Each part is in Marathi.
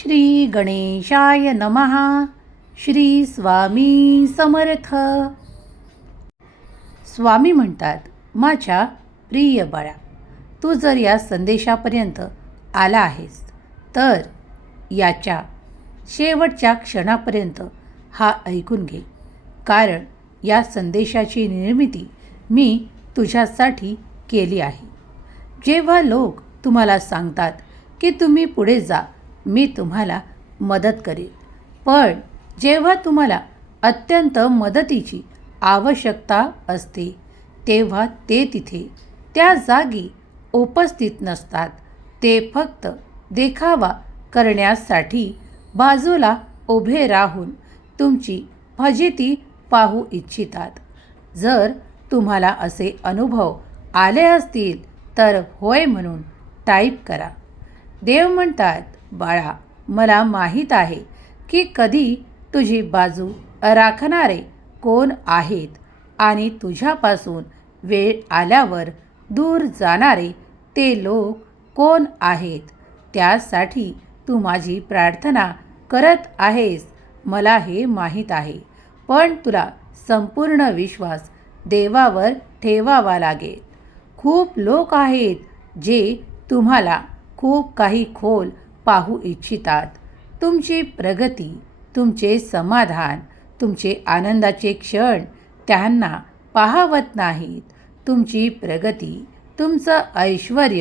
श्री गणेशाय नमः। श्री स्वामी समर्थ। स्वामी म्हणतात माझ्या प्रिय बाळा तू जर या संदेशापर्यंत आला आहेस तर याच्या शेवटच्या क्षणापर्यंत हा ऐकून घे. कारण या संदेशाची निर्मिती मी तुझ्यासाठी केली आहे. जेव्हा लोक तुम्हाला सांगतात की तुम्ही पुढे जा मी तुम्हाला मदत करेन पण जेव्हा तुम्हाला अत्यंत मदतीची आवश्यकता असते तेव्हा ते तिथे त्या जागी उपस्थित नसतात. ते फक्त देखावा करण्यासाठी बाजूला उभे राहून तुमची फजिती पाहू इच्छितात. जर तुम्हाला असे अनुभव आले असतील तर होय म्हणून टाईप करा. देव म्हणतात बाळा मला माहीत आहे की कधी तुझी बाजू राखणारे कोण आहेत आणि तुझ्यापासून वेळ आल्यावर दूर जाणारे ते लोक कोण आहेत? त्यासाठी तू माझी प्रार्थना करत आहेस मला हे माहीत आहे. पण तुला संपूर्ण विश्वास देवावर ठेवावा लागेल. खूप लोक आहेत जे तुम्हाला खूप काही खोल पाहू इच्छितात. तुमची प्रगती तुमचे समाधान तुमचे आनंदाचे क्षण त्यांना पाहावत नाहीत. तुमची प्रगती तुमचं ऐश्वर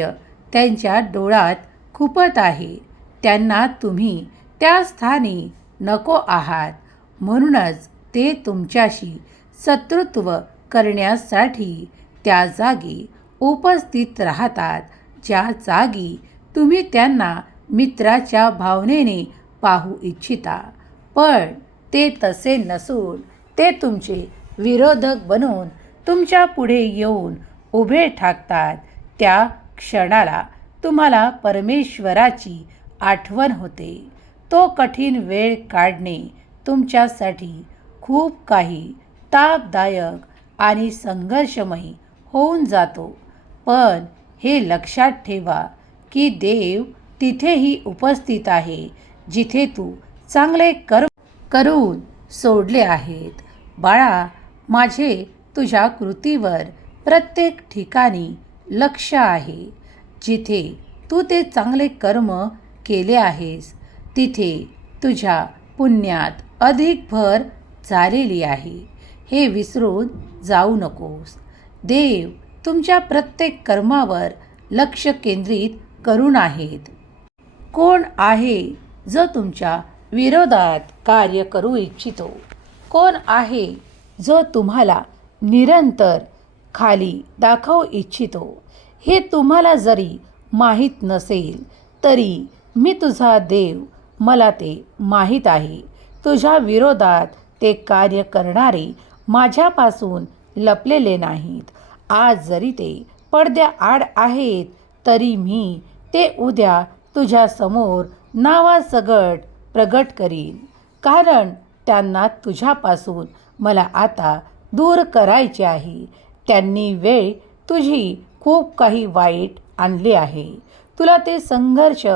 त्यांच्या डोळ्यात खुपत आहे. त्यांना तुम्ही त्या स्थानी नको आहात. म्हणूनच ते तुमच्याशी शत्रुत्व करण्यासाठी त्या जागी उपस्थित राहतात. ज्या जागी तुम्ही त्यांना मित्राच्या भावनेने पाहू इच्छिता. पण ते तसे नसून ते तुमचे विरोधक बनून तुमच्यापुढे येऊन उभे ठाकतात. त्या क्षणाला तुम्हाला परमेश्वराची आठवण होते. तो कठीण वेळ काढणे तुमच्यासाठी खूप काही तापदायक आणि संघर्षमयी होऊन जातो. पण हे लक्षात ठेवा की देव तिथेही उपस्थित आहे जिथे तू चांगले कर्म करून सोडले आहेत. बाळा माझे तुझ्या कृतीवर प्रत्येक ठिकाणी लक्ष आहे. जिथे तू ते चांगले कर्म केले आहेस तिथे तुझ्या पुण्यात अधिक भर झालेली आहे. हे विसरून जाऊ नकोस. देव तुमच्या प्रत्येक कर्मावर लक्ष केंद्रित करून आहेत. कोण आहे जो तुमच्या विरोधात कार्य करू इच्छितो? कोण आहे जो तुम्हाला निरंतर खाली दाखवू इच्छितो? हे तुम्हाला जरी माहीत नसेल तरी मी तुझा देव मला ते माहीत आहे. तुझ्या विरोधात ते कार्य करणारे माझ्यापासून लपलेले नाहीत. आज जरी ते पडद्याआड आहेत तरी मी ते उद्या तुझ्यासमोर नावासगट प्रगट करीन. कारण त्यांना तुझ्यापासून मला आता दूर करायचे आहे. त्यांनी वेळ तुझी खूप काही वाईट आणली आहे. तुला ते संघर्ष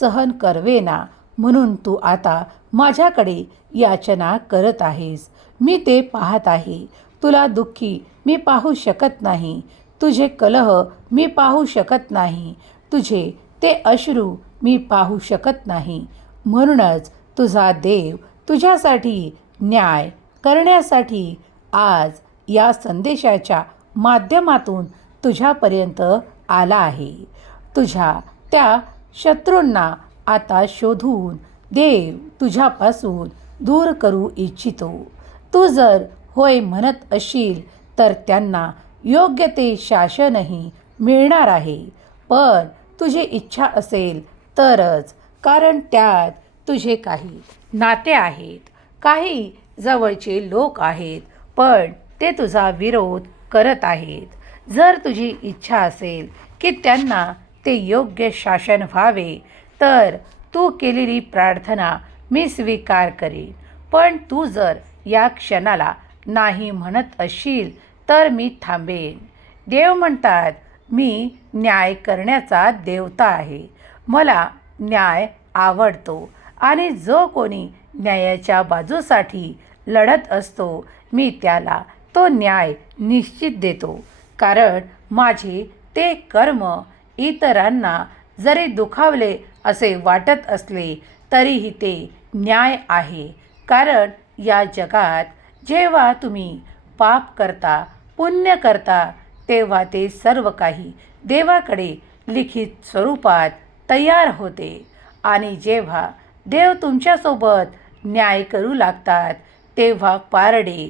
सहन करवेना म्हणून तू आता माझ्याकडे याचना करत आहेस. मी ते पाहत आहे. तुला दुःखी मी पाहू शकत नाही. तुझे कलह मी पाहू शकत नाही. तुझे ते अश्रू मी पाहू शकत नाही. म्हणूनच तुझा देव तुझ्यासाठी न्याय करण्यासाठी आज या संदेशाच्या माध्यमातून तुझ्यापर्यंत आला आहे. तुझ्या त्या शत्रूंना आता शोधून देव तुझ्यापासून दूर करू इच्छितो. तू जर होय म्हणत असशील तर त्यांना योग्य ते शासनही मिळणार आहे. पण तुझी इच्छा असेल तरच कारण त्यात तुझे काही नाते आहेत. काही जवळचे लोक आहेत पण ते तुझा विरोध करत आहेत. जर तुझी इच्छा असेल की त्यांना ते योग्य शासन व्हावे तर तू केलेली प्रार्थना मी स्वीकार करीन. पण तू जर या क्षणाला नाही म्हणत असशील तर मी थांबेन. देव म्हणतात मी न्याय करण्याचा देवता आहे. मला न्याय आवडतो आणि जो कोणी न्यायाच्या बाजूसाठी लढत असतो मी त्याला तो न्याय निश्चित देतो. कारण माझे ते कर्म इतरांना जरी दुखावले असे वाटत असले तरीही ते न्याय आहे. कारण या जगात जेव्हा तुम्ही पाप करता पुण्य करता तेव्हा ते सर्व काही देवाकडे लिखित स्वरूपात तयार होते. आणि जेव्हा देव तुमच्यासोबत न्याय करू लागतात तेव्हा पारडे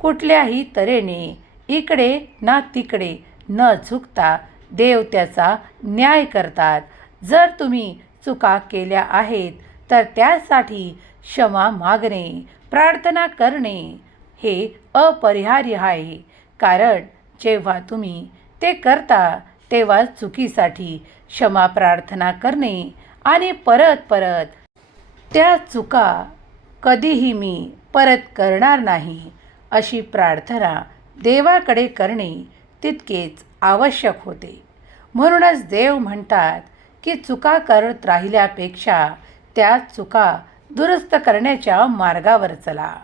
कुठल्याही तऱ्हेने इकडे ना तिकडे न झुकता देव त्याचा न्याय करतात. जर तुम्ही चुका केल्या आहेत तर त्यासाठी क्षमा मागणे प्रार्थना करणे हे अपरिहार्य आहे. कारण जेव्हा तुम्ही ते करता तेव्हा चुकीसाठी क्षमा प्रार्थना करणे आणि परत परत त्या चुका कधीही मी परत करणार नाही अशी प्रार्थना देवाकडे करणे तितकेच आवश्यक होते. म्हणूनच देव म्हणतात की चुका करत राहिल्यापेक्षा त्या चुका दुरुस्त करण्याच्या मार्गावर चला.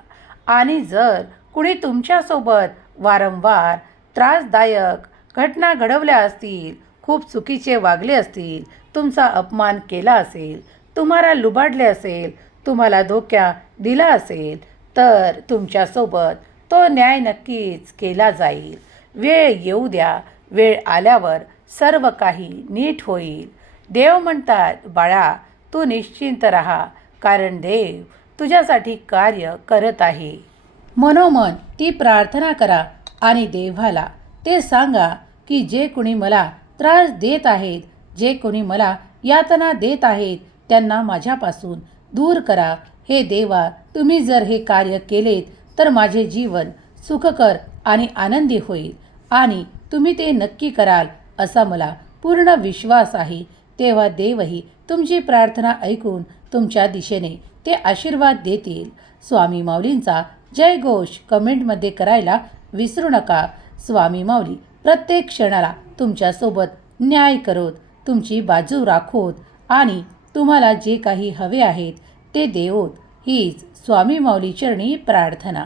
आणि जर कुणी तुमच्यासोबत वारंवार त्रासदायक घटना घडवल्या असतील खूप चुकीचे वागले असतील तुमचा अपमान केला असेल तुम्हाला लुबाडले असेल तुम्हाला धोक्या दिला असेल तर तुमच्यासोबत तो न्याय नक्कीच केला जाईल. वेळ येऊ द्या. वेळ आल्यावर सर्व काही नीट होईल. देव म्हणतात बाळा तू निश्चिंत राहा कारण देव तुझ्यासाठी कार्य करत आहे. मनोमन ती प्रार्थना करा. आणि देवाला ते सांगा की जे कोणी मला त्रास देत आहेत जे कोणी मला यातना देत आहेत त्यांना माझ्यापासून दूर करा. हे देवा तुम्ही जर हे कार्य केलेत तर माझे जीवन सुखकर आणि आनंदी होईल. आणि तुम्ही ते नक्की कराल असा मला पूर्ण विश्वास आहे. तेव्हा देवही तुमची प्रार्थना ऐकून तुमच्या दिशेने ते आशीर्वाद देतील. स्वामी माऊलींचा जय घोष कमेंटमध्ये करायला विसरू नका. स्वामी माऊली प्रत्येक क्षणाला तुमच्यासोबत न्याय करत तुमची बाजू राखोत आणि तुम्हाला जे काही हवे आहेत ते देवोत. हीच स्वामी माऊली चरणी प्रार्थना.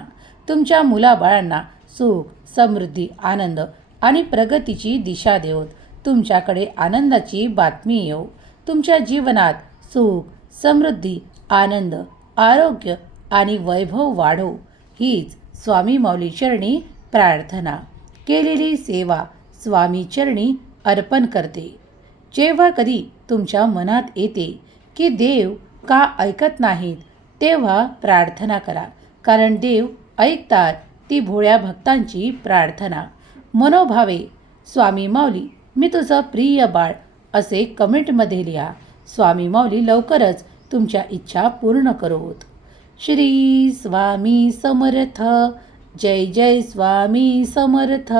तुमच्या मुलाबाळांना सुख समृद्धी आनंद आणि प्रगतीची दिशा देवत. तुमच्याकडे आनंदाची बातमी येऊ तुमच्या जीवनात सुख समृद्धी आनंद आरोग्य आणि वैभव वाढो. हीच स्वामी माऊली चरणी प्रार्थना. केलेली सेवा स्वामीचरणी अर्पण करते. जेव्हा कधी तुमच्या मनात येते की देव का ऐकत नाहीत तेव्हा प्रार्थना करा. कारण देव ऐकतात ती भोळ्या भक्तांची प्रार्थना. मनोभावे स्वामी माऊली मी तुझं प्रिय बाळ असे कमेंटमध्ये लिहा. स्वामी माऊली लवकरच तुमच्या इच्छा पूर्ण करोत. श्री स्वामी समर्थ. जय जय स्वामी समर्थ.